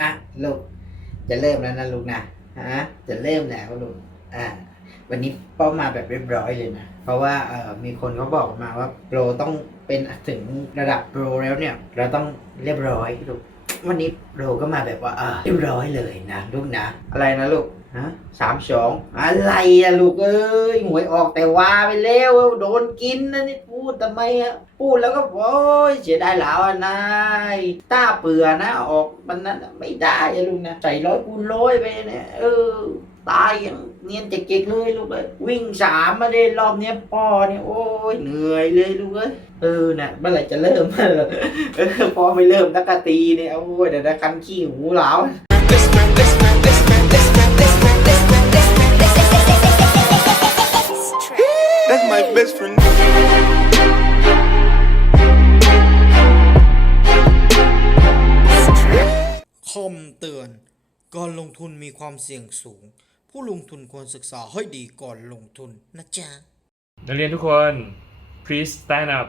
อะลูกจะเริ่มแล้วนะลูกนะฮะจะเริ่มแล้วลูกอ่าวันนี้ป้อมมาแบบเรียบร้อยเลยนะ เพราะว่าเออมีคนเขาบอกมาว่าโปรต้องเป็นถึงระดับโปรแล้วเนี่ย เราต้องเรียบร้อยลูกวันนี้โปรก็มาแบบว่าอ่าเรียบร้อยเลยนะลูกนะ อะไรนะลูก ฮะสามสองอะไรอะลูกเอ้ยหวยออกแต่ว่าไปแล้วโดนกินนะนี่พูดทำไมอะพูดแล้วก็โอ้ยเสียดายหลาวอะนายต้าเปื่อนะออกมันนั้นไม่ได้อะลูกนะใส่ร้อยคูณร้อยไปเนี่ยเออตายอย่างเนียนจะเก่งเลยลูกเอ้ยวิ่งสามมาเลยรอบเนี้ยพ่อเนี่ยโอ้ยเหนื่อยเลยลูกเอ้ยเออน่ะเมื่อไหร่จะเริ่มเออพอไม่เริ่มนักตีเนี่ยโอ้ยเดี๋ยวนะคันขี้หูเหลา That's my best friend. คำเตือน การลงทุนมีความเสี่ยงสูง ผู้ลงทุนควรศึกษาให้ดีก่อนลงทุนนะจ๊ะ นักเรียนทุกคน please stand up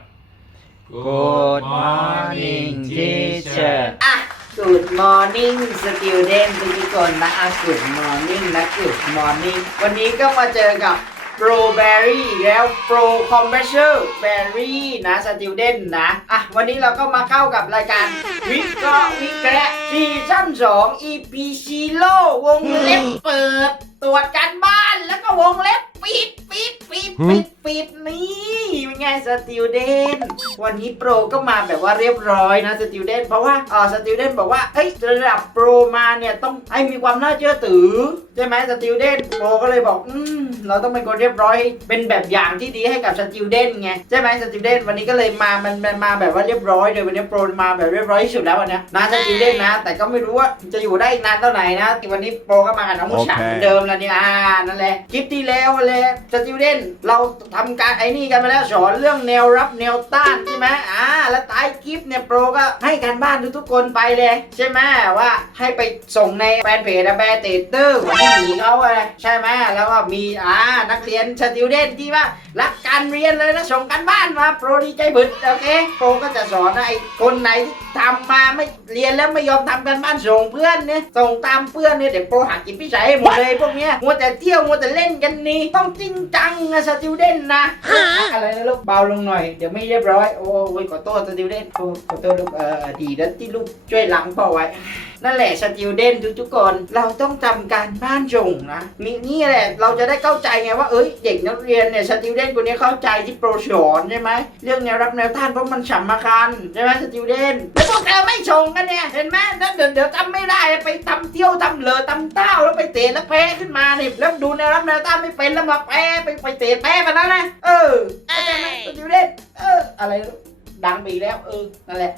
Good morning teacher อะ Good morning student ทุกคนนะอะ Good morning นะ Good morning วันนี้ก็มาเจอกับ Pro Berry แล้ว Pro Commercial Berry นะ student นะ อะ วันนี้เราก็มาเข้ากับรายการวิเคราะห์วิแกะซีซั่น2 EP 0วงเล็บเปิด ตรวจการบ้านแล้วก็วงเล็บปิดปิดปิดปิดปิดนี่เป็น ไงสติวเดนวันนี้โปรก็มาแบบว่าเรียบร้อยนะสติวเดนเพราะว่าเออสติวเดนบอกว่าเอ้ยระดับโปรมาเนี่ยต้องให้มีความน่าเชื่อถือใช่ไหมสติวเดนโปรก็เลยบอกอืมเราต้องเป็นคนเรียบร้อย เป็นแบบอย่างที่ดีให้กับสติวเดนไงใช่ไหมสติวเดนวันนี้ก็เลยมามันมันมาแบบว่าเรียบร้อยเลยวันนี้โปรมาแบบเรียบร้อยที่สุดแล้ววันเนี้ยนะสติวเดนนะ แต่ก็ไม่รู้ว่าจะอยู่ได้อีกนานเท่าไหร่นะวันนี้โปรก็มากับน้องมุชาโอเคเหมือนเดิมแล้วเนี่ยอ่านั่นแหละคลิปที่แล้วเลยสติวเดนเราทำการไอ้นี่กันไปแล้วสอนเรื่องแนวรับแนวต้านใช่ไหมอ่าแล้วท้ายคลิปเนี่ยโปรก็ให้การบ้านทุกๆคนไปเลย ใช่ไหมว่าให้ไปส่งในแฟนเพจแบร์เตเตอร์ของพี่หมีเขาอะไรใช่ไหมแล้วก็มีอ่านักเรียนสติวเดนที่ว่ารักการเรียนเลยนะส่งการบ้านมาโปรดีใจบึดโอเคโปรก็จะสอนนะไอ้คนไหนที่ทำมาไม่เรียนแล้วไม่ยอมทำการบ้านส่งเพื่อนเนี่ยส่งตามเพื่อนเนี่ยเดี๋ยวโปรหักจิตพิสัยให้หมดเลยพวกเนี้ยมัวแต่เที่ยวมัวแต่เล่นกันนี่ต้องจริงจังนะสติวเดนนะอะไรนะลูกเบาลงหน่อย เดี๋ยวไม่เรียบร้อย โอ้ยขอโทษสติวเดนโอ้ขอโทษลูกเออดีแล้วที่ลูกช่วยหลังพ่อไว้ นั่นแหละสติวเดนทุกๆคนเราต้องจำการบ้านส่งนะนี่นี่แหละเราจะได้เข้าใจไงว่าเอ้ยเด็กนักเรียนเนี่ยสติวเดนคนนี้เข้าใจที่โปรสอนใช่ไหมเรื่องแนวรับแนวต้านเพราะมันสำคัญใช่ไหมสติวเดนแล้วพวกเธอไม่ส่งกันเนี่ยเห็นไหมแล้วเดี๋ยวเดี๋ยวจำไม่ได้ไปทำเที่ยวทำเลอทำเต้าแล้วไปเตะแล้วแพ้ขึ้นมาเนี่ยแล้วดูแนวรับแนวต้านไม่เป็นแล้วมาแพ้ไปไปเตะแพ้กันนั่นนะเออเข้าใจไหมสติวเดนเอออะไรลูก ดังไปอีกแล้วเออนั่นแหละ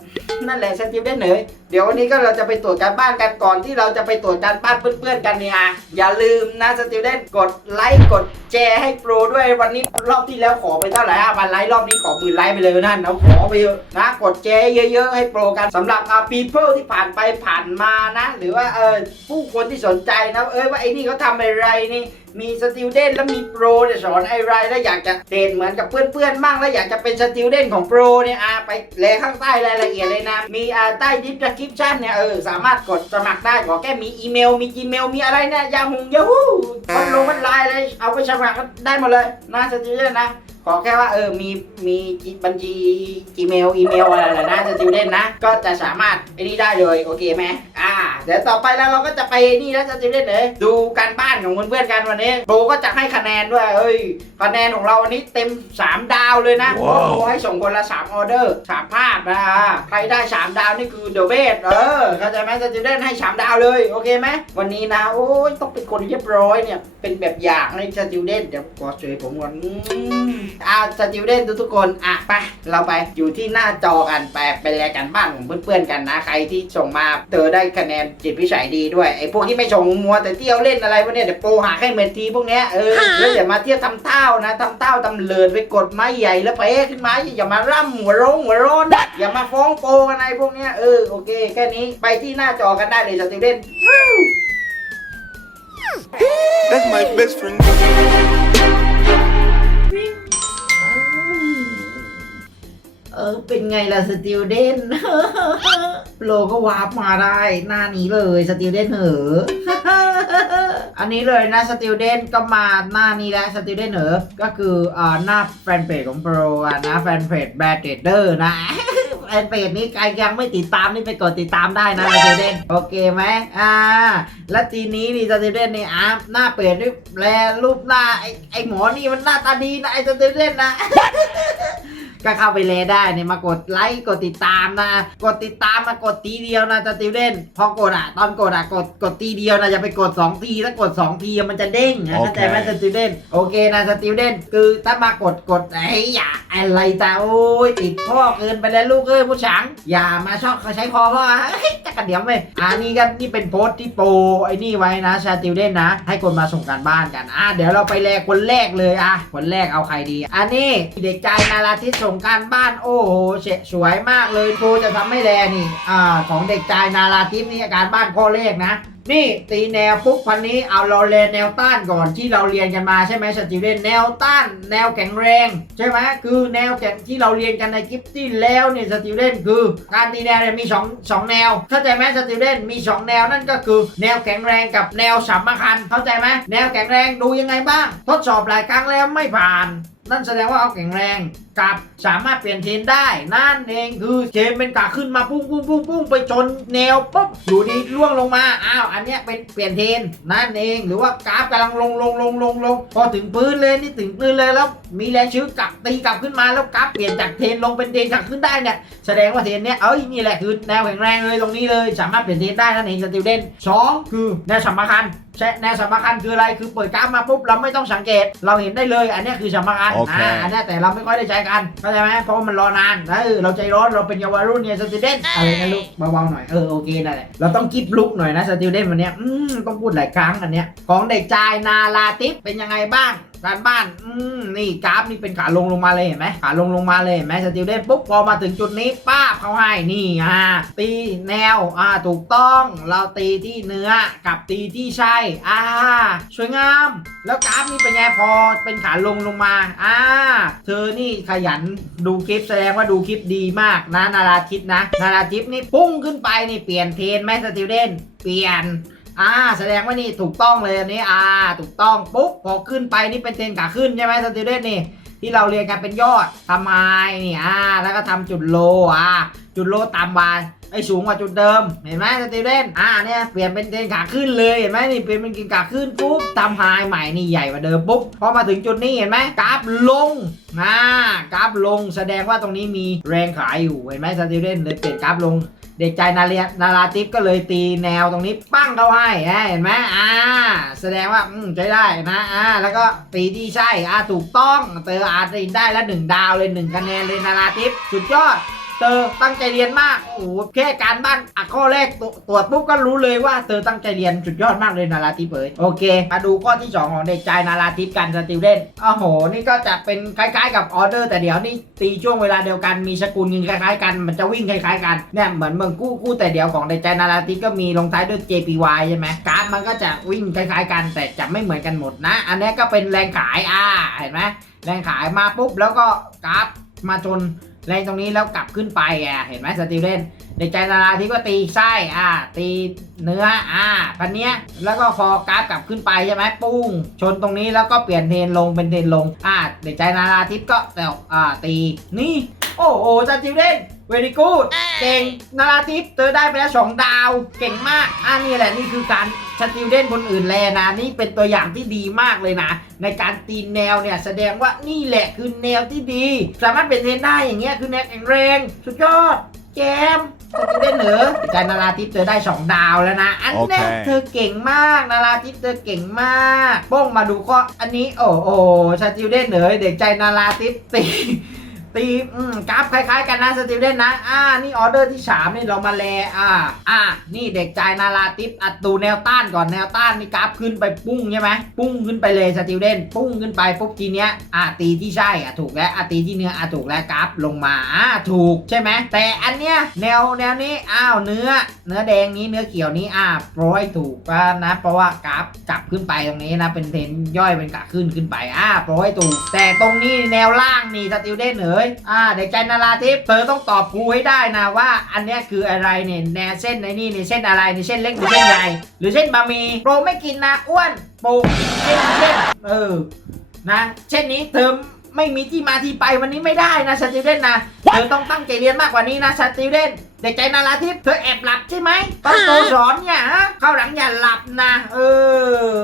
นั่นแหละสติวเดนเหนยเดี๋ยววันนี้ก็เราจะไปตรวจการบ้านกันก่อนที่เราจะไปตรวจการบ้านเพื่อนๆกันเนี่ยอะอย่าลืมนะสติวเดนกดไลค์กดแชร์ให้โปรด้วยวันนี้รอบที่แล้วขอไปเท่าไหร่ห้าพันไลค์รอบนี้ขอหมื่นไลค์ไปเลยนั่นเอาขอไปนะกดแชร์เยอะ ๆ ให้โปรกันสำหรับอ่า people ที่ผ่านไปผ่านมานะ หรือว่าเออผู้คนที่สนใจนะเอ้ยว่าไอ้นี่เขาทำอะไรนี่มีสติวเดนแล้วมีโปรเนี่ยสอนไอไรแล้วอยากจะเทรนเหมือนกับเพื่อนๆบ้างแล้วอยากจะเป็นสติวเดนของโปรเนี่ยอ่าไปเลข้างใต้รายละเอียดเลยนะ มีอ่าใต้ดิสคริปชั่นเนี่ยเออสามารถกดสมัครได้ขอแค่มีอีเมล มี Gmail มีอะไรเนี่ยยาหงยาฮูมันลงมันไลน์เลยเอาไปสมัครก็ได้หมดเลยนะสติวเดนนะข อแค่ว่าเออมีมีบัญชี Gmail อีเมลอะไรๆนะสติวเดนนะ ก็จะสามารถไอ้นี่ได้เลยโอเคไหมอ่าเดี๋ยวต่อไปแล้วเราก็จะไปนี่แล้วสติวเดนเลยดูการบ้านของเพื่อนๆกันวันนี้โบก็จะให้คะแนนด้วยเอ้ยคะแนนของเราวันนี้เต็ม 3 ดาวเลยนะโบให้ส่งคนละ3ออเดอร์3ภาพนะใครได้ 3 ดาวนี่คือเดอะเบสเออเข้าใจไหมสติวเดนให้3ดาวเลยโอเคไหมวันนี้นะโอ้ยต้องเป็นคนเรียบร้อยเนี่ยเป็นแบบอย่างให้สติวเดนเดี๋ยวขอช่วยผมก่อนอืมอ่าสติวเดนทุกๆคนอะไปเราไปอยู่ที่หน้าจอกันไปไปแลกันบ้านของเพื่อนๆกันนะ ใครที่ส่งมาเธอได้คะแนนจิตพิสัยดีด้วยไอ้พวกที่ไม่ส่งมัวแต่เที่ยวเล่นอะไรพวกเนี้ยเดี๋ยวโปรหาให้เมนทีพวกเนี้ยเออแล้วอย่ามาเที่ยวทำเต้านะทำเต้าทำเลินไปกดไม้ใหญ่แล้วไปขึ้นมาอย่ามาร่ำหัวโรงหัวโรนอย่ามาฟ้องโปรกันอะไรพวกเนี้ยเออโอเคแค่นี้ไปที่หน้าจอกันได้เลยสติวเดน That's my best friend. เออ เป็นไงล่ะสติวเดนโลก็วาร์ปมาได้ หน้านี้เลยสติวเดนเหออันนี้เลยนะสติวเดนก็มาหน้านี้แล้วสติวเดนเหอก็คืออ่าหน้าแฟนเพจของโปรอะนะแฟนเพจแบรดเดอร์นะแฟนเพจนี้ใครยังไม่ติดตามนี่ไปกดติดตามได้นะสติวเดนโอเคไหมอ่า และทีนี้นี่สติวเดนนี่อะหน้าเพจนี่แลรูปหน้าไอไอหมอนี่มันหน้าตาดีนะไอสติวเดนนะ ก็เข้าไปแลได้เนี่ยมากดไลค์กดติดตามนะ กดติดตามมากดทีเดียวนะสติวเดนพอกดอะตอนกดอะกดกดทีเดียวนะอย่าไปกด 2 ทีถ้ากด 2 ทีมันจะเด้งนะโอเคเข้าใจไหมสติวเดนโอเคนะสติวเดนคือถ้ามากดกดไอ้อย่าอะไรแต่โอ้ยติดพ่อเกินไปแล้วลูกเอ้ยผู้ฉังอย่ามาชอบเขาใช้คอพ่อเฮ้ยจะกระเดียมเลยอันนี้ก็นี่เป็นโพสต์ที่โปรไอ้นี่ไว้นะชาติวเดนนะ ให้คนมาส่งการบ้านกันอะเดี๋ยวเราไปแลคนแรกเลยอะคนแรกเอาใครดี อันนี้เด็กใจนาราทิตส่งการบ้านโอ้โหเฉะสวยมากเลยครูจะทำให้แลนี่อ่าของเด็กใจนาราทิพนี่การบ้านข้อเลขนะนี่ตีแนวปุ๊บพันนี้เอาเราเรียนแนวต้านก่อนที่เราเรียนกันมาใช่ไหมสติเดนแนวต้าน แนวแข็งแรง ใช่ไหมคือแนวแข็งที่เราเรียนกันในคลิปที่แล้วเนี่ยสติเดนคือ การตีแนวเนี่ยมีสองสองแนว เข้าใจไหมสติเดนมีสองแนวนั่นก็คือ แนวแข็งแรงกับแนวสัมมาคันเข้าใจไหมแนวแข็งแรงดูยังไงบ้าง ทดสอบหลายครั้งแล้วไม่ผ่าน นั่นแสดงว่าเอาแข็งแรงกับสามารถเปลี่ยนเทนได้ นั่นเองคือเกมเป็นกาขึ้นมาปุ้งปุ้งปุ้งปุ้งไปชนแนวปุ๊บอยู่ดีล่วงลงมาอ้าวอันเนี้ยเป็นเปลี่ยนเทนนั่นเองหรือว่ากราฟกำลังลงลงลงลงลงพอถึงพื้นเลยนี่ถึงพื้นเลยแล้ว มีแรงชื้อกลับตีกลับขึ้นมาแล้วกราฟเปลี่ยนจากเทนลงเป็นเทนกลับขึ้นได้เนี่ยแสดงว่าเทนเนี้ยเอ้ยนี่แหละคือแนวแข็งแรงเลยตรงนี้เลย สามารถเปลี่ยนเทนได้นั่นเองสติลเดนสองคือแนวสำคัญใช่ แนวสำคัญคืออะไรคือเปิดกราฟมาปุ๊บเราไม่ต้องสังเกต เราเห็นได้เลย อันเนี้ยคือสำคัญโอเคอ่าอันเนี้ยแต่เราไม่ค่อยได้ใช้กันเข้าใจไหมเพราะว่ามันรอนานเออเราใจร้อนเราเป็นเยาวรุ่นเนี่ยสติเดนอะไรนะลูกเบาๆหน่อยเออโอเคนั่นแหละเราต้องกิฟลุกหน่อยนะสติเดนวันเนี้ยอืมต้องพูดหลายครั้งอันเนี้ยของเด็กชายนาลาติปเป็นยังไงบ้าง การบ้าน อืม นี่กราฟนี่เป็นขาลงลงมาเลยเห็นไหมขาลงลงมาเลยเห็นไหมสติเดนปุ๊บพอมาถึงจุดนี้ป้าบเขาให้นี่อ่าตีแนวอ่าถูกต้องเราตีที่เนื้อกับตีที่ใช่อ่าสวยงาม แล้วกราฟนี่เป็นไงพอเป็นขาลงลงมาอ่าเธอนี่ขยันดูคลิปแสดงว่าดูคลิปดีมากนะนาราทิพนะนาราทิพนี่พุ่งขึ้นไปนี่เปลี่ยนเทนไหมสติวเดนเปลี่ยน อ่าแสดงว่านี่ถูกต้องเลยอันนี้อ่าถูกต้องปุ๊บพอขึ้นไปนี่เป็นเทรนขาขึ้นใช่ไหมสติเดนนี่ที่เราเรียนกันเป็นยอดทำไมนี่อ่าแล้วก็ทำจุดโลอ่าจุดโลต่ำกว่าไอ้สูงกว่าจุดเดิมเห็นไหมสตีเดนอ่าเนี่ยเปลี่ยนเป็นเทรนขาขึ้นเลยเห็นไหมนี่เปลี่ยนเป็นเทรนขาขึ้นปุ๊บทำไฮใหม่นี่ใหญ่กว่าเดิมปุ๊บพอมาถึงจุดนี้เห็นไหมกราฟลงอ่ากราฟลงแสดงว่าตรงนี้มีแรงขายอยู่เห็นไหมสตีเดนเลยเปลี่ยนกราฟลง เด็กใจนาเรียนาราติฟก็เลยตีแนวตรงนี้ปั้งเข้าให้เห็นไหมอ่า แสดงว่าอืมใช้ได้นะอ่าแล้วก็ตีที่ใช่อ่าถูกต้องเตออาร์ตีได้แล้วหนึ่งดาวเลยหนึ่งคะแนนเลยนาราติฟสุดยอด เธอตั้งใจเรียนมาก โอ้โหแค่การบ้านอะข้อแรกตรวจปุ๊บก็รู้เลยว่าเธอตั้งใจเรียนสุดยอดมากเลยนาราทิพย์เอ๋ยโอเค มาดูข้อที่ 2 ของเด็กชายนาราทิพย์กันสติวเดนโอ้โห นี่ก็จะเป็นคล้ายๆกับออเดอร์ แต่เดี๋ยวนี่ตีช่วงเวลาเดียวกันมีสกุลเงินคล้ายๆกันมันจะวิ่งคล้ายๆกันเนี่ยเหมือนเมืองกู้กู้แต่เดียวของเด็กชายนาราทิพย์ก็มีลงท้ายด้วย JPY ใช่ไหมการมันก็จะวิ่งคล้ายๆกัน แต่จะไม่เหมือนกันหมดนะ อันนี้ก็เป็นแรงขายอ่าเห็นไหมแรงขายมาปุ๊บแล้วก็กราฟมาจน แรงตรงนี้แล้วกลับขึ้นไปอะเห็นไหมสติวเดนเด็กใจนาราที่ก็ตีไส้อ่าตีเนื้ออ่าพันเนี้ยแล้วก็พอกราฟกลับขึ้นไปใช่ไหมปุ้ง ชนตรงนี้แล้วก็เปลี่ยนเทนลงเป็นเทนลงอ่าเด็กใจนาราทิพย์ก็แต่อ่าตีนี่ โอ้โหสติวเดน เวดีกูดเก่งนาราทิพย์เธอได้ไปแล้วสองดาว เก่งมากอ่านี่แหละนี่คือการสติวเดนคนอื่นแลนะ นี่เป็นตัวอย่างที่ดีมากเลยนะ ในการตีแนวเนี่ย แสดงว่านี่แหละคือแนวที่ดี สามารถเป็นเทรนได้อย่างเงี้ยคือแนวแข็งแรง สุดยอดแจมสติวเดนเหรอการนาราทิพย์เธอได้สองดาวแล้วนะ อันเนี้ยโอเคเธอเก่งมาก นาราทิพย์เธอเก่งมากโป้งมาดูข้ออันนี้ โอ้โหสติวเดนเหรอเด็กใจนาราทิพย์ตี ตีอืมกราฟคล้ายๆกันนะสติวเดนนะ อ่า นี่ออเดอร์ที่สามนี่เรามาแลอ่า อ่า นี่เด็กใจนาราติปอัดดูแนวต้านก่อนแนวต้านนี่กราฟขึ้นไปปุ้งใช่ไหมปุ้งขึ้นไปเลยสติวเดนปุ้งขึ้นไปปุ๊บทีเนี้ยอ่าตีที่ใช่อะถูกแล้วอะตีที่เนื้ออะถูกแล้วกราฟลงมาอ่าถูกใช่ไหมแต่อันเนี้ยแนวแนวนี้อ้าวเนื้อ เนื้อแดงนี้เนื้อเขียวนี้อ่าโปรให้ถูกนะ เพราะว่ากราฟกลับขึ้นไปตรงนี้นะเป็นเทรนย่อยเป็นกะขึ้นขึ้นไปอ่าโปรให้ถูก แต่ตรงนี้แนวล่างนี่สติวเดนเหรอย อ่าเด็กชายนาราทิพย์เธอต้องตอบครูให้ได้นะว่า อันเนี้ยคืออะไรเนี่ยแนวเส้นในนี่นี่เส้นอะไรนี่เส้นเล็กหรือเส้นใหญ่หรือเส้นบะหมี่โปรไม่กินนะอ้วนโปรเส้นเส้นเออนะเช่นนี้เธอไม่มีที่มาที่ไปวันนี้ไม่ได้นะสติวเดนนะเธอต้องตั้งใจเรียนมากกว่านี้นะสติวเดนเด็กใจนาราทิพย์เธอแอบหลับใช่ไหมตอนโตสอนเนี่ยฮะเข้าหลังอย่าหลับนะ เออ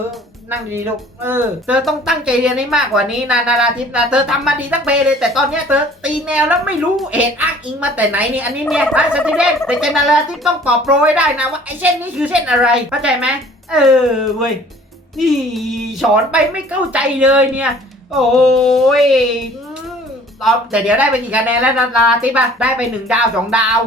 นั่งดีๆลูกเออเธอต้องตั้งใจเรียนให้มากกว่านี้นะนาราทิพย์นะเธอทำมาดีทั้งเพเลย แต่ตอนเนี้ยเธอตีแนวแล้วไม่รู้เหตุอ้างอิงมาแต่ไหนนี่อันนี้เนี่ยไอ้สติเดนแต่เจนาราทิพย์ต้องตอบโปรให้ได้นะว่าไอ้เส้นนี้คือเส้นอะไรเข้าใจไหมเออเว้ยนี่สอนไปไม่เข้าใจเลยเนี่ย โอ้ยอืมตอบแต่เดี๋ยวได้ไปกี่คะแนนแล้วนาราทิพย์อะได้ไปหนึ่งดาวสองดาว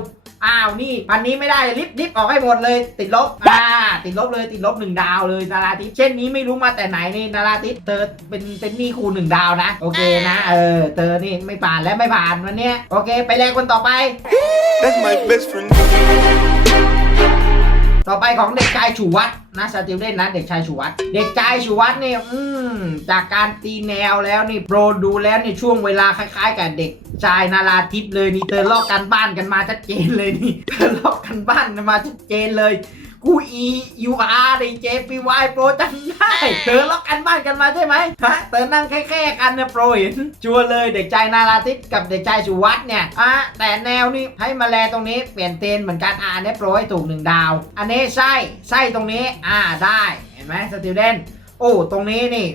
อ้าวนี่พันนี้ไม่ได้ลิฟต์ลิฟต์ออกให้หมดเลย ติดลบอ่าติดลบเลยติดลบหนึ่งดาวเลยนาราทิพย์เช่นนี้ไม่รู้มาแต่ไหนนี่นาราทิพย์เธอเป็นเป็นหนี้ครูหนึ่งดาวนะ โอเคนะ เออเธอนี่ไม่ผ่านแล้วไม่ผ่านวันเนี้ยโอเค ไปเลยคนต่อไป That's my best friend. ต่อไปของเด็กชายชูวัตรนะสติลเล่นนะเด็กชายชูวัตรเด็กชายชูวัตรเนี่ยอืมจากการตีแนวแล้วนี่โปรดูแล้วในช่วงเวลาคล้ายๆ กับเด็ก ชายนาราทิพย์เลยนี่เธอลอกกันบ้านกันมาชัดเจนเลยนี่เธอลอกกันบ้านกันมาชัดเจนเลยกูอียูอาร์ในเจพีวายโปรจำได้เธอลอกกันบ้านกันมาใช่ไหมฮะเธอนั่งแค่ๆกันนะโปรเห็นชัวร์เลยเด็กชายนาราทิพย์กับเด็กชายชูวัตรเนี่ยอะแต่แนวนี่ให้มาแลตรงนี้เปลี่ยนเทรนเหมือนกันอ่าอันนี้โปรให้ถูกหนึ่งดาว อันนี้ไส้ไส้ตรงนี้อ่าได้เห็นไหมสติวเดน โอ้ตรงนี้นี่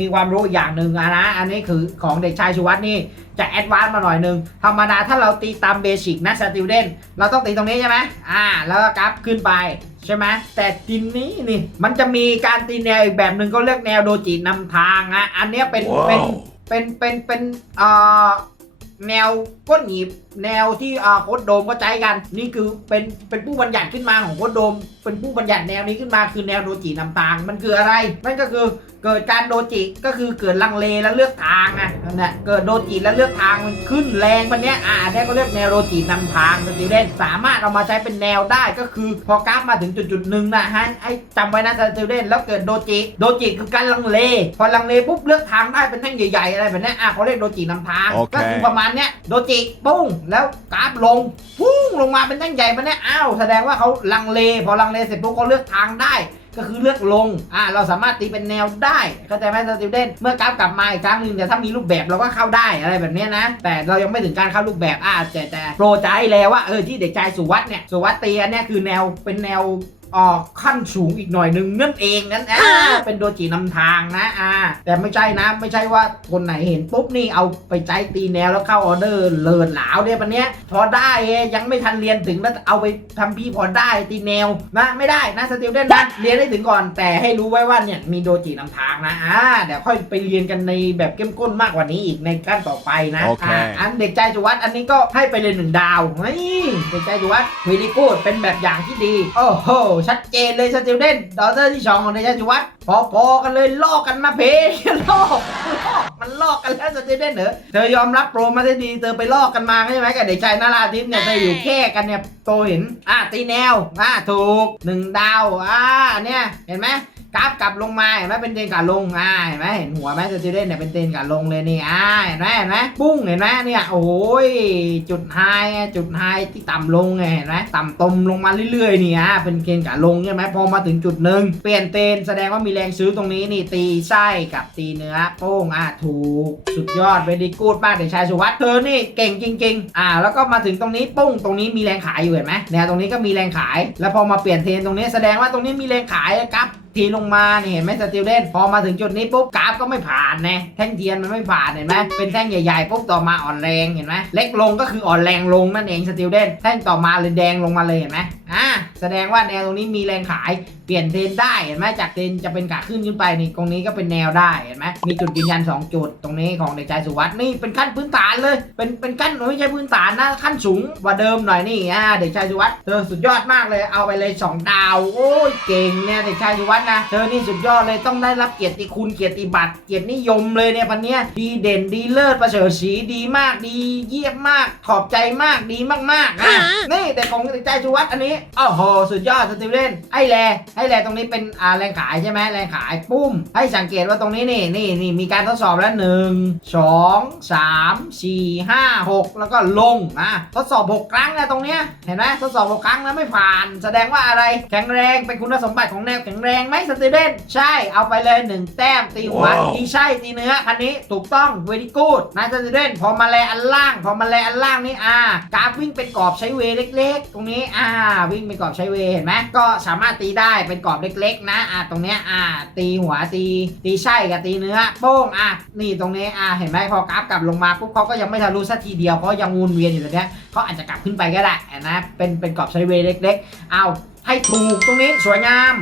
มีความรู้อีกอย่างหนึ่งนะ อันนี้คือของเด็กชายชูวัตนี่จะแอดวานซ์มาหน่อยหนึ่งธรรมดาถ้าเราตีตามเบสิกนะสติวเดนเราต้องตีตรงนี้ใช่ไหมอ่า แล้วก็กราฟขึ้นไปใช่ไหมแต่ทีนี้นี่มันจะมีการตีแนวอีกแบบหนึ่งก็เรียกแนวโดจินำทางอะอันนี้เป็นเป็นเป็นเป็นเป็นเอ่อแนวก้นหนีบ แนวที่อ่าโค้ดโดมก็ใจกัน นี่คือเป็นเป็นผู้บัญญัติขึ้นมาของโค้ดโดม เป็นผู้บัญญัติแนวนี้ขึ้นมาคือแนวโดจินำทาง มันคืออะไร นั่นก็คือเกิดการโดจิก็คือเกิดลังเลแล้วเลือกทางอะนั่นแหละเกิดโดจิแล้วเลือกทางมันขึ้นแรงมันเนี้ยอ่าอันเนี้ยก็เรียกแนวโดจินำทางสติวเดนสามารถเอามาใช้เป็นแนวได้ก็คือพอกราฟมาถึงจุดจุดๆหนึ่งนะฮะไอ้จำไว้นะสติวเดนแล้วเกิดโดจิโดจิคือการลังเล พอลังเลปุ๊บเลือกทางได้เป็นแท่งใหญ่ๆอะไรแบบเนี้ยอะเขาเรียกโดจินำทางโอเคก็คือประมาณเนี้ยโดจิปุ้งแล้วกราฟลงพุ่งลงมาเป็นแท่งใหญ่มาเนี่ยอ้าวแสดงว่าเขาลังเล พอลังเลเสร็จปุ๊บเขาเลือกทางได้ ก็คือเลือกลงอ่าเราสามารถตีเป็นแนวได้เข้าใจไหมสติวเดนเมื่อกราฟกลับมาอีกครั้งหนึ่งแต่ถ้ามีรูปแบบเราก็เข้าได้อะไรแบบเนี้ยนะ แต่เรายังไม่ถึงการเข้ารูปแบบอ่าแต่แต่โปรใจแล้วว่าเออที่เด็กชายสุวัตเนี่ยสุวัตเตียเนี้ยคือแนวเป็นแนว ออกขั้นสูงอีกหน่อยหนึ่งนั่นเองนั่นอ่าเป็นโดจินำทางนะอ่าแต่ไม่ใช่นะ ไม่ใช่ว่าคนไหนเห็นปุ๊บนี่เอาไปใจตีแนวแล้วเข้าออเดอร์เลินหลาวเนี่ยปันเนี้ยพอได้เองยังไม่ทันเรียนถึงแล้วเอาไปทำพี่พอได้ตีแนวนะไม่ได้นะสติลเดนนะเรียนให้ถึงก่อน แต่ให้รู้ไว้ว่าเนี่ยมีโดจินำทางนะอ่าเดี๋ยวค่อยไปเรียนกันในแบบเข้มข้นมากกว่านี้อีกในขั้นต่อไปนะโอเคาอันเด็กใจจุวัดอันนี้ก็ให้ไปเลยหนึ่งดาวเฮ้ยเด็กใจจุวัดวีดีกูดเป็นแบบอย่างที่ดีโอ้โหชัดเจนเลยสติลเดนดอเตอร์ที่สองของเด็กใจจุวัดพอๆกันเลยลอกกันมาเพลอกลอกมันลอกกันแล้วสติลเดนเหรอเธอยอมรับโปรมาได้ดีเธอไปลอกกันมาใช่ไหมกับเด็กชายนาราทิพย์เนี่ยเธออยู่แค่กันเนี่ยโตเห็นอะตีแนวอะถูกหนึ่งดาวอ่าเนี่ยเห็นไหม กราฟกลับลงมาเห็นไหมเป็นเทรนขาลงอ่าเห็นไหมเห็นหัวไหมสติลเดนเนี่ยเป็นเทรนขาลงเลยนี่อ่าเห็นไหมเห็นไหมปุ้งเห็นไหมเนี่ยโอ้ยจุดไฮจุดไฮที่ต่ำลงไงเห็นไหมต่ำตมลงมาเรื่อยๆนี่อะเป็นเทรนขาลงใช่ไหมพอมาถึงจุดหนึ่งเปลี่ยนเทรนแสดงว่ามีแรงซื้อตรงนี้นี่ตีไส้กับตีเนื้อโป้งอะถูกสุดยอดเวดีกูดมากเด็กชายสุวัสด์เธอนี่เก่งจริง ๆ อ่า แล้วก็มาถึงตรงนี้ปุ้งตรงนี้มีแรงขายอยู่เห็นไหมแนวตรงนี้ก็มีแรงขาย แล้วพอมาเปลี่ยนเทรนตรงนี้แสดงว่าตรงนี้มีแรงขายครับ ทีลงมานี่เห็นไหมสติลเดนพอมาถึงจุดนี้ปุ๊บกราฟก็ไม่ผ่านนะแท่งเทียนมันไม่ผ่านเห็นไหมเป็นแท่งใหญ่ๆปุ๊บต่อมาอ่อนแรงเห็นไหมเล็กลงก็คืออ่อนแรงลงนั่นเองสติลเดนแท่งต่อมาเลยแดงลงมาเลยเห็นไหมอ่าแสดงว่าแนวตรงนี้มีแรงขายเปลี่ยนเทรนได้เห็นไหมจากเทรนจะเป็นขาขึ้นขึ้นไปนี่ตรงนี้ก็เป็นแนวได้เห็นไหมมีจุดยืนยัน 2 จุดตรงนี้ของเด็กชายสุวัสด์นี่เป็นขั้นพื้นฐานเลย เป็นเป็นขั้นไม่ใช่พื้นฐานนะขั้นสูงกว่าเดิมหน่อยนี่อ่าเด็กชายสุวัสด์เธอสุดยอดมากเลยเอาไปเลยสองดาว โอ้ยเก่งเนี่ยเด็กชายสุวัสด์นะเธอนี่สุดยอดเลยต้องได้รับเกียรติคุณเกียรติบัตรเกียรตินิยมเลยเนี่ยพันเนี้ยดีเด่นดีเลิศประเสริฐสีดีมากดีเยี่ยมมากขอบใจมากดีมากๆนะนี่แต่ของเด็กชายสุวัสด์อันนี้โอ้โหสุดยอดสติวเล่นไอ้แลไอ้แลตรงนี้เป็นอ่าแรงขายใช่ไหมแรงขายปุ้ม ให้สังเกตว่าตรงนี้นี่นี่นี่มีการทดสอบแล้วหนึ่งสองสามสี่ห้าหกแล้วก็ลงอะทดสอบหกครั้งนะตรงเนี้ยเห็นไหมทดสอบหกครั้งแล้วไม่ผ่าน แสดงว่าอะไรแข็งแรงเป็นคุณสมบัติของแนวแข็งแรงไหมสติวเล่นใช่เอาไปเลยหนึ่งแต้มตีหัวตีใช่ตีเนื้อคันนี้ถูกต้องเวดีกูดนายจะเล่นพอมาแลอันล่าง พอมาแลอันล่างนี่อ่ากราฟวิ่งเป็นกรอบใช้เวย์เล็ก ๆ ตรงนี้อ่าวิ่งเป็นกรอบใช้เวย์เห็นไหมก็สามารถตีได้เป็นกรอบเล็กๆ นะอ่าตรงเนี้ยอ่าตีหัวตีตีไช่กับตีเนื้อโป้งอะนี่ตรงนี้อ่าเห็นไหมพอกราฟกลับลงมาปุ๊บเขาก็ยังไม่ทะลุสักทีเดียวเพราะยังวนเวียนอยู่ตรงเนี้ยเขาอาจจะกลับขึ้นไปก็ได้นะเป็นเป็นกรอบไซเวย์เล็ก ๆ เอาให้ถูกตรงนี้สวยงาม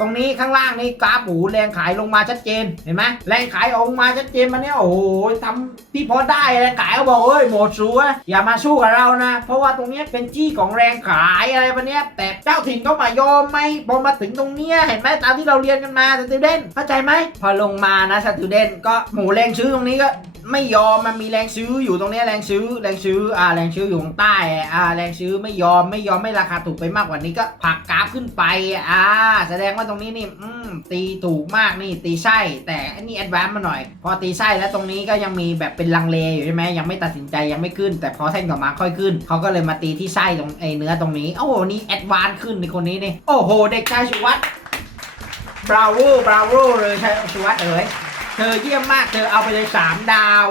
ตรงนี้ข้างล่างนี่กราฟหูแรงขายลงมาชัดเจนเห็นไหมแรงขายออกมาชัดเจนมาเนี่ยโอ้โหทำพี่พอได้แรงขายเขาบอกเอ้ยหมดสัวอย่ามาสู้กับเรานะ เพราะว่าตรงเนี้ยเป็นที่ของแรงขายอะไรวันเนี้ยแต่เจ้าถิ่นก็มายอมไหมพอมาถึงตรงเนี้ยเห็นไหมตามที่เราเรียนกันมาสติวเดนเข้าใจไหมพอลงมานะสติวเดนก็หมูแรงซื้อตรงนี้ก็ ไม่ยอมมันมีแรงซื้ออยู่ตรงนี้แรงซื้อแรงซื้ออ่าแรงซื้ออยู่ข้างใต้อ่าแรงซื้อไม่ยอมไม่ยอมไม่ราคาถูกไปมากกว่านี้ก็ผักกราฟขึ้นไปอ่าแสดงว่าตรงนี้นี่อืมตีถูกมากนี่ตีไส้แต่อันนี้แอดวานซ์มาหน่อย พอตีไส้แล้วตรงนี้ก็ยังมีแบบเป็นลังเลอยู่ใช่ไหมยังไม่ตัดสินใจยังไม่ขึ้น แต่พอแท่งต่อมาค่อยขึ้นเขาก็เลยมาตีที่ไส้ตรงไอ้เนื้อตรงนี้โอ้โหนี่แอดวานซ์ขึ้นในคนนี้นี่โอ้โห เด็กชายสุวัตบราโวบราโวเลยชายสุวัตเอ๋ย เธอเยี่ยมมากเธอเอาไปเลยสามดาว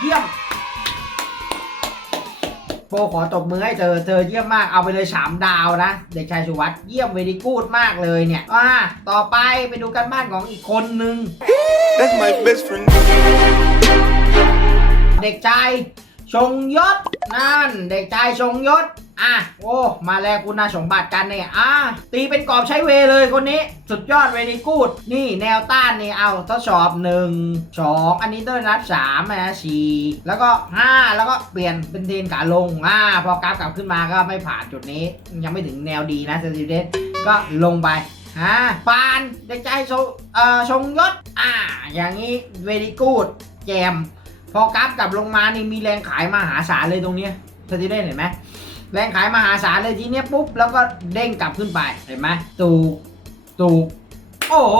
เยี่ยมโปขอตบมือให้เธอ เธอเยี่ยมมาก เอาไปเลยสามดาวนะ เด็กชายสุวัสด์เยี่ยมเวดีกูดมากเลยเนี่ยอ่าต่อไปไปดูกันบ้านของอีกคนนึง That's my best friend. เด็กชายชงยศ นั่น เด็กชายชงยศ อะโอ้มาแล้วคุณนาสมบัติกันเนี่ยอะตีเป็นกรอบใช้เวเลยคนนี้ สุดยอดเวดีกูดนี่แนวต้านนี่เอาทดสอบ 1 2 อันนี้ต้นนับ3นะ4แล้วก็ 5 แล้วก็เปลี่ยนเป็นเทนขาลงอ่าพอกราฟกลับขึ้นมาก็ไม่ผ่านจุดนี้ ยังไม่ถึงแนวดีนะสติเดนก็ลงไปอ่าปานเด็กชายชงเอ่อชงยศอ่า อย่างนี้เวดีกูดแจม พอกราฟกลับลงมานี่มีแรงขายมหาศาลเลยตรงนี้ยสติได้เห็นไหม แรงขายมหาศาลเลยทีเนี้ยปุ๊บ แล้วก็เด้งกลับขึ้นไป เห็นไหมตูตูโอ้โห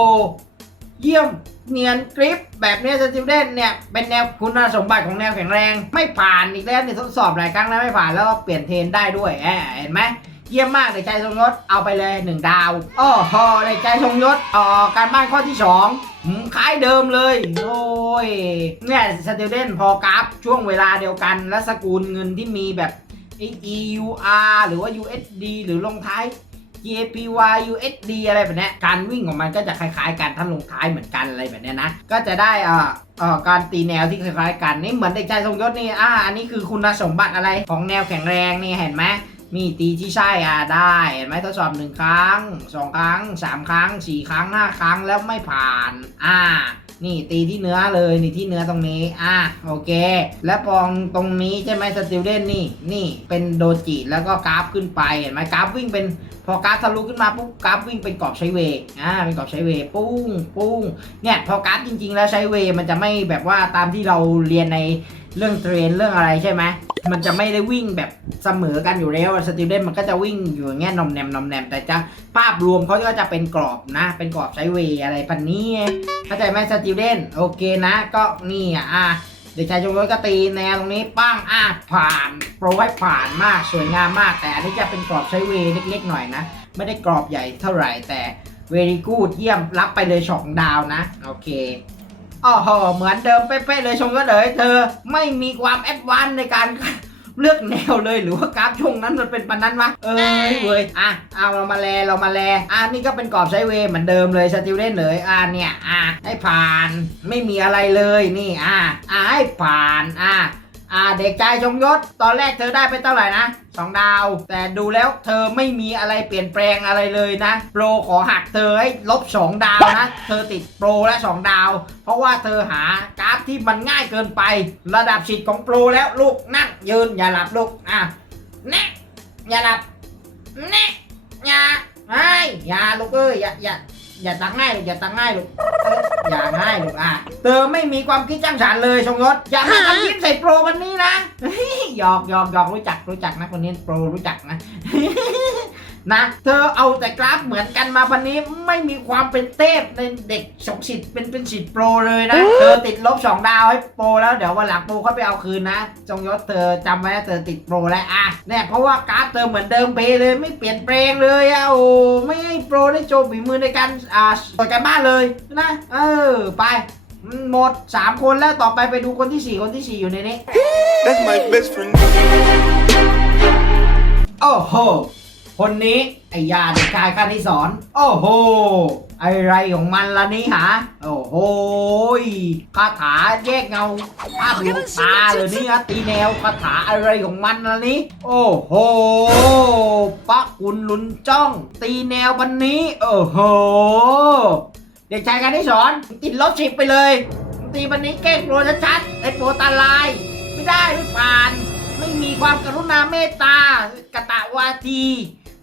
เยี่ยมเนียนกริปแบบเนี้ยสติเดนเนี่ย เป็นแนวคุณสมบัติของแนวแข็งแรง ไม่ผ่านอีกแล้วเนี่ยทดสอบหลายครั้งแล้วไม่ผ่านแล้วก็เปลี่ยนเทรนได้ด้วยแอบเห็นไหมเยี่ยมมากเด็กชายทรงยศเอาไปเลยหนึ่งดาวโอ้โหเด็กชายทรงยศออกการบ้านข้อที่สองอืมคล้ายเดิมเลย โอ้ยเนี่ยสติเดนพอกราฟช่วงเวลาเดียวกัน และสกุลเงินที่มีแบบ EUR หรือว่า USD หรือลงท้าย JPY USD อะไรแบบนี้การวิ่งของมันก็จะคล้ายๆกันถ้านลงท้ายเหมือนกันอะไรแบบนี้นะ ก็จะได้อ่าเอ่อการตีแนวที่คล้ายๆกันนี่เหมือนเด็กชายทรงยศนี่อ่าอันนี้คือคุณสมบัติอะไรของแนวแข็งแรงนี่เห็นไหมมีตีที่ใช่อะได้เห็นไหมทดสอบหนึ่งครั้งสองครั้งสามครั้งสี่ครั้งห้าครั้งแล้วไม่ผ่านอ่า นี่ตีที่เนื้อเลยนี่ที่เนื้อตรงนี้ อะโอเค แล้วปองตรงนี้ใช่ไหมสติลเดนนี่นี่เป็นโดจิแล้วก็กราฟขึ้นไปเห็นไหมกราฟวิ่งเป็นพอกราฟทะลุขึ้นมาปุ๊บกราฟวิ่งเป็นกรอบใช้เวย์อ่าเป็นกรอบใช้เวย์ปุ้งปุ้งเนี่ยพอกราฟจริง ๆ แล้วใช้เวย์มันจะไม่แบบว่าตามที่เราเรียนใน เรื่องเทรนเรื่องอะไรใช่ไหมมันจะไม่ได้วิ่งแบบเสมอกันอยู่แล้วสติลเดนมันก็จะวิ่งอยู่อย่างเงี้ยนอมแนมนอมแนมแต่จะภาพรวมเขาก็จะเป็นกรอบนะ เป็นกรอบใช้เวย์อะไรพันนี้เข้าใจไหมสติลเดนโอเคนะ ก็นี่อะเด็กชายชมรมก็ตีแนวตรงนี้ปั้งอะผ่านโปรไว้ผ่านมากสวยงามมาก แต่อันนี้จะเป็นกรอบใช้เวย์เล็กๆหน่อยนะ ไม่ได้กรอบใหญ่เท่าไหร่แต่เวรีกูดเยี่ยมรับไปเลยสองดาวนะ โอเค อ๋อเหมือนเดิมเป๊ะๆเลยชมก็เลย เธอไม่มีความแอดวานในการเลือกแนวเลยหรือว่ากราฟช่วงนั้นมันเป็นปันนั้นวะเอ้ยเว้ยอะเอาเรามาแลเรามาแลอะนี่ก็เป็นกรอบไซเวย์เหมือนเดิมเลยสติวเล่นเลยอะเนี่ยอะให้ผ่านไม่มีอะไรเลยนี่อะอะให้ผ่านอะ อะเด็กชายชงยศ ตอนแรกเธอได้ไปเท่าไหร่นะสองดาว แต่ดูแล้วเธอไม่มีอะไรเปลี่ยนแปลงอะไรเลยนะโปรขอหักเธอให้ลบสองดาวนะเธอติดโปรและสองดาว เพราะว่าเธอหากราฟที่มันง่ายเกินไป ระดับฉีดของโปรแล้วลูกนั่งยืนอย่าหลับลูกอะแน่อย่าหลับแน่อย่าไอ้อย่าลูกเอ้ยอย่าอย่า อย่าตังง่ายลูกอย่าตังง่ายลูกเอ้ยอย่าง่ายลูกอะเธอไม่มีความคิดจ้างสรรค์เลยชงยศอย่ามาทำยิ้มใส่โปรวันนี้นะเฮ้ยหยอกหยอกหยอกรู้จักรู้จักนะคนนี้โปรรู้จักนะ นะ เธอเอาแต่กราฟเหมือนกันมาพันนี้ไม่มีความเป็นเทพในเด็กสองสิทธิ์เป็นเป็นสิทธิ์โปรเลยนะ เธอติดลบ 2 ดาวให้โปรแล้วเดี๋ยววันหลังโปรเขาไปเอาคืนนะ จงยศเธอจำไว้นะเธอติดโปรแล้วอะเนี่ยเพราะว่ากราฟเธอเหมือนเดิมเปเลยไม่เปลี่ยนแปลงเลยอะโอ้ไม่ให้โปรได้โชว์ฝีมือในการอ่าตรวจการบ้านเลยนะ เออไปอืมหมด 3 คนแล้วต่อไปไปดูคนที่ 4 คนที่ 4 อยู่ในนี้ That's my best friend. โอ้โห คนนี้ไอ้ยาเด็กชายคณิสอน โอ้โหอะไรของมันล่ะนี่หาโอ้โหคาถาแยกเงาภาพลวงตาเลยนี่ฮะตีแนวคาถาอะไรของมันล่ะนี่โอ้โหปะกุลลุนจ้อง ตีแนววันนี้โอ้โหเด็กชายคณิสอนติดลบสิบไปเลย ตีวันนี้เก้งโปรชัดๆไอ้โปรตาลาย ไม่ได้ไม่ผ่าน ไม่มีความกรุณาเมตตากตะวาที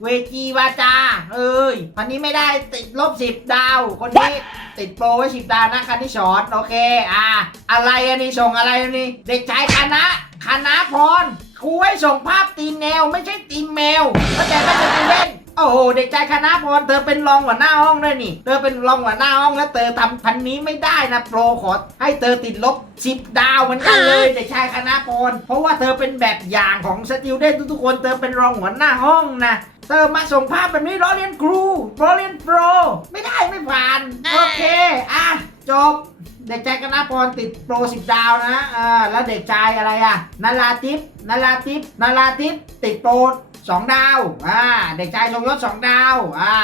เวจีวาจา เอ้ยคันนี้ไม่ได้ติดลบสิบดาว คนนี้ติดโปรไว้สิบดาวนะคันที่สอนโอเค อ่า อะไรอันนี้ส่งอะไรอันนี้ เด็กชายคณะคณะพรครูให้ส่งภาพตีนแนวไม่ใช่ตีนแมวเข้าใจไหมจะเล่น โอ้โหเด็กชายคณะพรเธอเป็นรองหัวหน้าห้องด้วยนี่ เธอเป็นรองหัวหน้าห้องแล้วเธอทำพันนี้ไม่ได้นะโปรขอให้เธอติดลบสิบดาวเหมือนกันเลยเด็กชายคณะพรเพราะว่าเธอเป็นแบบอย่างของสติวเดนทุกๆคนเธอเป็นรองหัวหน้าห้องนะเธอมาส่งภาพแบบนี้ล้อเลียนครูล้อเลียนโปร ไม่ได้ไม่ผ่าน โอเค อะ จบ เด็กชายคณะพรติดโปรสิบดาวนะอ่าแล้วเด็กชายอะไรอะนาราทิพย์นาราทิพย์นาราทิพย์ติดโปร สองดาวอ่าเด็กชายทรงยศสองดาวอ่า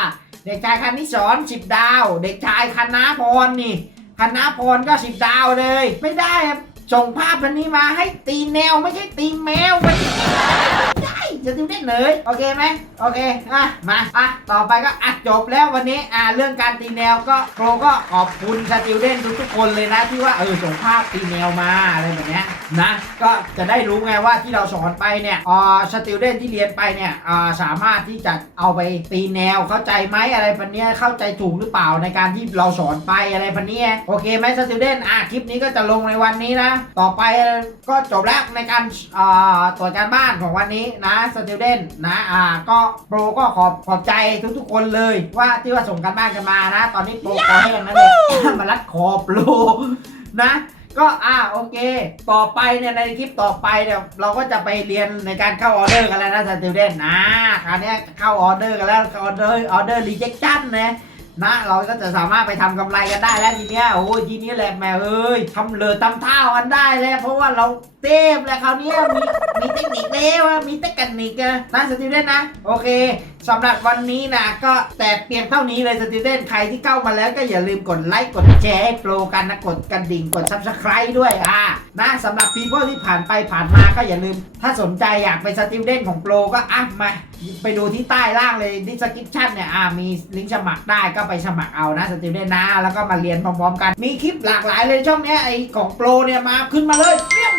เด็กชายคณิสอนสิบดาว เด็กชายคณะพรนี่คณะพรก็สิบดาวเลย ไม่ได้ครับส่งภาพอันนี้มาให้ตีแนวไม่ใช่ตีแมวมันได้ จะติวเด่นเลยโอเคไหมโอเคอะมาอะต่อไปก็อะจบแล้ววันนี้อะเรื่องการตีแนวก็โปรก็ขอบคุณสติวเด่นทุกๆคนเลยนะที่ว่าเออส่งภาพตีแนวมาอะไรแบบเนี้ยนะก็จะได้รู้ไงว่าที่เราสอนไปเนี่ยอ่าสติวเด่นที่เรียนไปเนี่ยอ่าสามารถที่จะเอาไปตีแนวเข้าใจไหมอะไรแบบเนี้ยเข้าใจถูกหรือเปล่าในการที่เราสอนไปอะไรแบบเนี้ยโอเคไหมสติวเด่นอะคลิปนี้ก็จะลงในวันนี้นะ ต่อไปก็จบแล้วในการอ่าตรวจการบ้านของวันนี้นะสติวเดนนะอ่าก็โปรก็ขอบขอบใจทุกๆคนเลยว่าที่ว่าส่งการบ้านกันมานะ ตอนนี้โปรขอให้กันนั่นเองมารัดคอโปรนะก็อ่าโอเค ต่อไปเนี่ยในคลิปต่อไปเนี่ยเราก็จะไปเรียนในการเข้าออเดอร์กันแล้วนะสติวเดนนะคราวเนี้ยเข้าออเดอร์กันแล้วออเดอร์ออเดอร์รีเจคชั่นนะนะเราก็จะสามารถไปทำกำไรกันได้แล้วทีเนี้ยโอ้ยทีนี้แหละแม่เอ้ยทำเลยทำเท่ากันได้แล้วเพราะว่าเรา เต็มแล้วคราวเนี้ยมีมีเทคนิคแล้วอะมีเทคนิคอะนะสติวเดนนะ โอเคสำหรับวันนี้นะก็แต่เพียงเท่านี้เลยสติวเดนใครที่เข้ามาแล้วก็อย่าลืมกดไลค์กดแชร์ให้โปรกันนะกดกระดิ่งกด subscribe ด้วยอ่านะสำหรับพีเพิลที่ผ่านไปผ่านมาก็อย่าลืม ถ้าสนใจอยากเป็นสติวเดนของโปรก็อะมาไปดูที่ใต้ล่างเลยดิสคริปชั่นเนี่ยอ่ามีลิงก์สมัครได้ก็ไปสมัครเอานะสติวเดนนะ แล้วก็มาเรียนพร้อมๆกัน มีคลิปหลากหลายเลยช่องเนี้ยไอของโปรเนี่ยมาขึ้นมาเลยเปี้ยม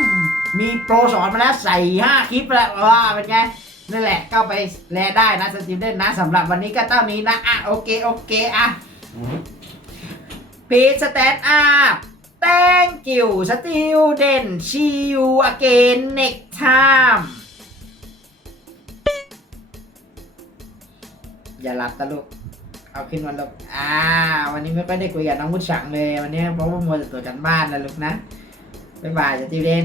มีโปรสอนมาแล้วใส่5คลิปแล้วว่าเป็นไงนั่นแหละก็ไปแลได้นะสติวเดนนะสำหรับวันนี้ก็เท่านี้นะอะโอเคโอเคอะพีสแตนอัพ thank you student see you again next time อย่าหลับตะลุกเอาขึ้นมาลูกอ่า วันนี้ไม่ค่อยได้คุยกับน้องมุดสังเลย วันนี้เพราะว่ามัวแต่ตัวจกันบ้านนะลูกนะ บ๊ายบายสติวเดน